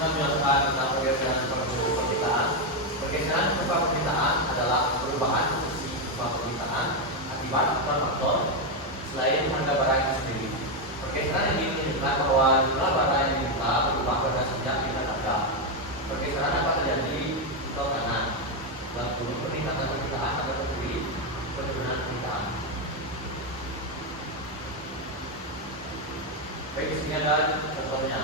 menjelaskan tentang pergeseran permintaan. Pergeseran kurva permintaan adalah perubahan posisi kurva permintaan akibat faktor selain harga barang itu sendiri. Pergeseran ini menunjukkan bahwa jumlah barang yang diminta berubah berdasarkan tingkat harga. Pergeseran dapat terjadi atau kanan, dalam kurun peningkatan permintaan atau kiri penurunan permintaan. Baik, di sini ada contohnya,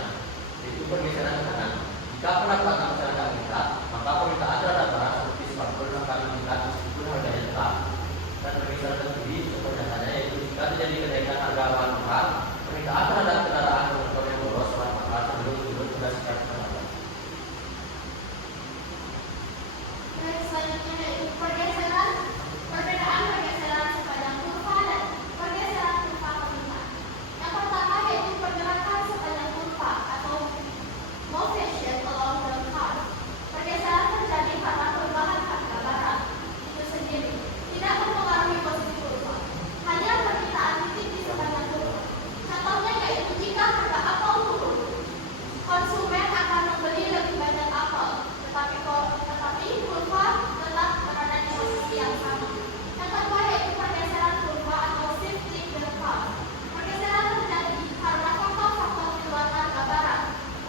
yaitu pergeseran ke kanan. Jika pendapatan masyarakat meningkat, maka permintaan terhadap barang seperti smartphone akan meningkat meskipun harganya tetap. Dan pergeseran ke kiri contohnya saja, yaitu jika terjadi kenaikan harga bahan bakar, permintaan terhadap kendaraan bermotor yang boros bahan bakar cenderung turun berdasarkan kenaikan. Selanjutnya yaitu pergeseran, perbedaan pergeseran sepanjang kurva dan pergeseran kurva permintaan. Yang pertama yaitu pergerakan sepanjang kurva atau motion along the curve. Pergeseran terjadi karena perubahan harga barang itu sendiri, tidak mempengaruhi posisi kurva, hanya permintaan titik di sepanjang kurva. Contohnya yaitu jika harga apel turun, konsumen akan membeli lebih banyak apel, tetapi kurva tetap berada di posisi yang sama. Yang kedua yaitu pergeseran kurva atau shifting the curve. Pergeseran terjadi karena faktor-faktor di luar harga barang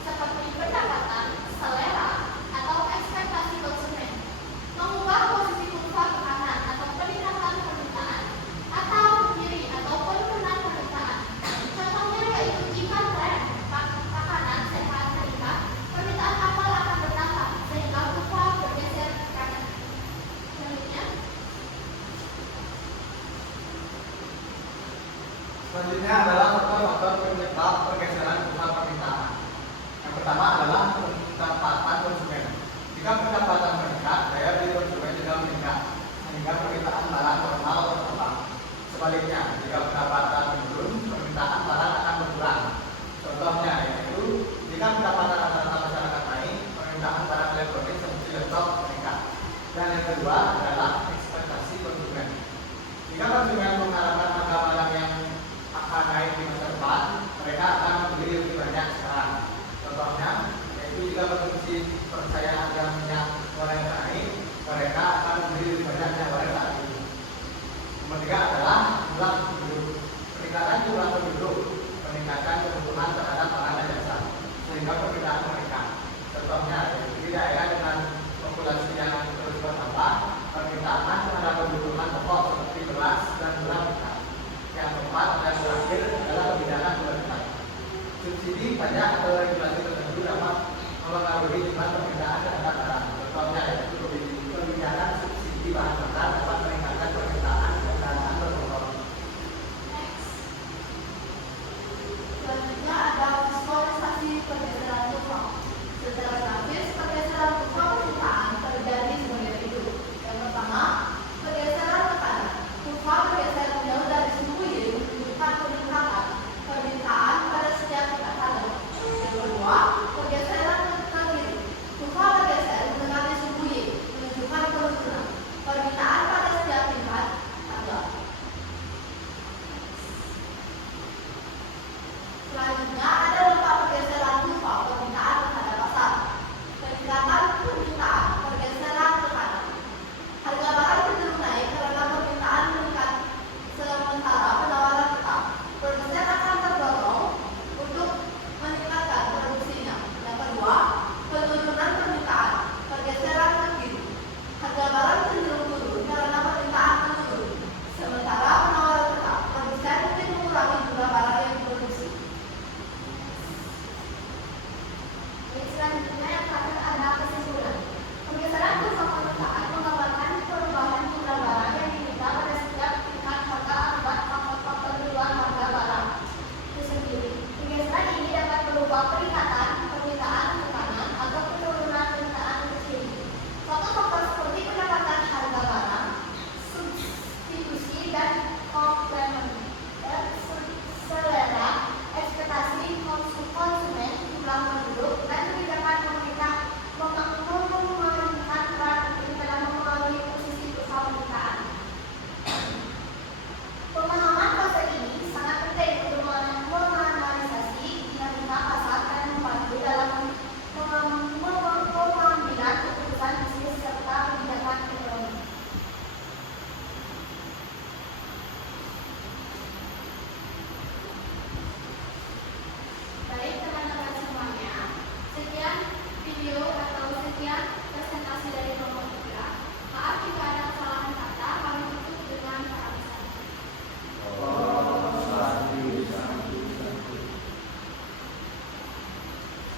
seperti pendapatan, selera, atau ekspektasi konsumen mengubah posisi kurva ke kanan atau peningkatan permintaan, atau ke kiri atau penurunan permintaan. Contohnya yaitu jika tren makanan sehat meningkat, permintaan apel akan bertambah sehingga kurva bergeser ke kanan. Selanjutnya adalah faktor-faktor penyebab pergeseran kurva permintaan. Yang pertama adalah pendapatan konsumen. Jika pendapatan meningkat, daya beli konsumen juga meningkat, sehingga permintaan barang normal bertambah. Sebaliknya, jika pendapatan menurun, permintaan barang akan berkurang. Contohnya yaitu jika pendapatan rata-rata masyarakat naik, permintaan barang elektronik seperti laptop meningkat. Dan yang kedua adalah ekspektasi konsumen. Jika konsumen mengharapkan harga barang yang akan naik di masa depan, mereka akan membeli lebih banyak sekarang. Contohnya yaitu jika konsumsi percaya harga minyak goreng naik, mereka akan membeli lebih banyak minyak goreng saat ini. Nomor tiga adalah jumlah penduduk. Peningkatan jumlah penduduk meningkatkan kebutuhan terhadap barang dan jasa, sehingga permintaan meningkat. Contohnya yaitu di daerah dengan populasi yang terus bertambah, permintaan terhadap kebutuhan pokok seperti beras dan gula meningkat. Yang keempat dan terakhir adalah kebijakan pemerintah. Subsidi pajak atau regulasi tertentu dapat mempengaruhi jumlah permintaan terhadap barang. Contohnya yaitu kebijakan subsidi bahan bakar dapat meningkatkan permintaan kendaraan bermotor. Selanjutnya ada visualisasi pergeseran kurva. Secara grafis, pergeseran kurva permintaan terjadi sebagai berikut. Yang pertama, pergeseran ke kanan. Kurva bergeser menjauh dari sumbu Y menunjukkan peningkatan permintaan pada setiap tingkat harga. Yang kedua, pergeseran ke kiri. Kurva bergeser mendekati sumbu Y menunjukkan penurunan permintaan pada setiap tingkat harga. Selanjutnya ada dampak pergeseran kurva permintaan terhadap pasar. Peningkatan permintaan pergeseran ke kanan. Harga barang cenderung naik karena permintaan meningkat, sementara penawaran tetap. Produsen akan terdorong untuk meningkatkan produksinya. Yang kedua, penurunan permintaan pergeseran ke kiri. Harga barang cenderung turun karena permintaan menurun, sementara penawaran tetap. Produsen mungkin mengurangi jumlah barang yang diproduksi. Selanjutnya